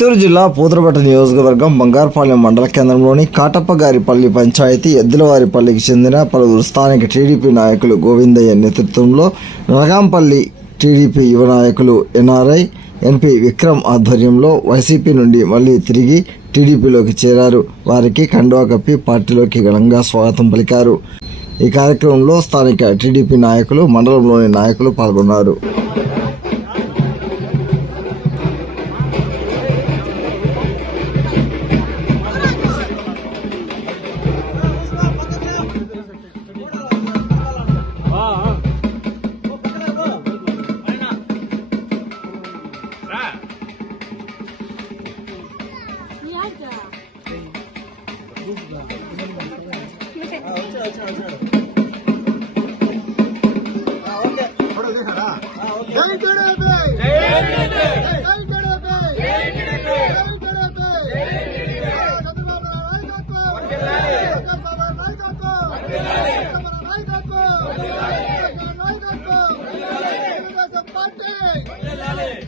చిత్తూరు జిల్లా పూతరపేట నియోజకవర్గం బంగారపాలెం మండల కేంద్రంలోని కాటప్పగారిపల్లి పంచాయతీ ఎద్దులవారిపల్లికి చెందిన పలువురు స్థానిక టీడీపీ నాయకులు గోవిందయ్య నేతృత్వంలో నగాంపల్లి టీడీపీ యువ నాయకులు ఎన్ఆర్ఐ ఎన్పి విక్రమ్ ఆధ్వర్యంలో వైసీపీ నుండి మళ్ళీ తిరిగి టీడీపీలోకి చేరారు. వారికి కండువా కప్పి పార్టీలోకి ఘనంగా స్వాగతం పలికారు. ఈ కార్యక్రమంలో స్థానిక టీడీపీ నాయకులు మండలంలోని నాయకులు పాల్గొన్నారు.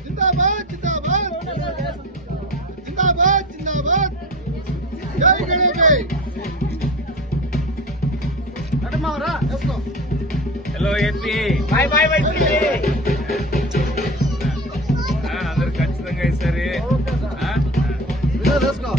జిందాబాద్ ಅಡ್ಡಮ್ಮ ಅವರ hello A P bye bye bye అందరు ఖచ్చితంగా ఈసారి వేసుకో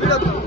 ಬಿಡೋದು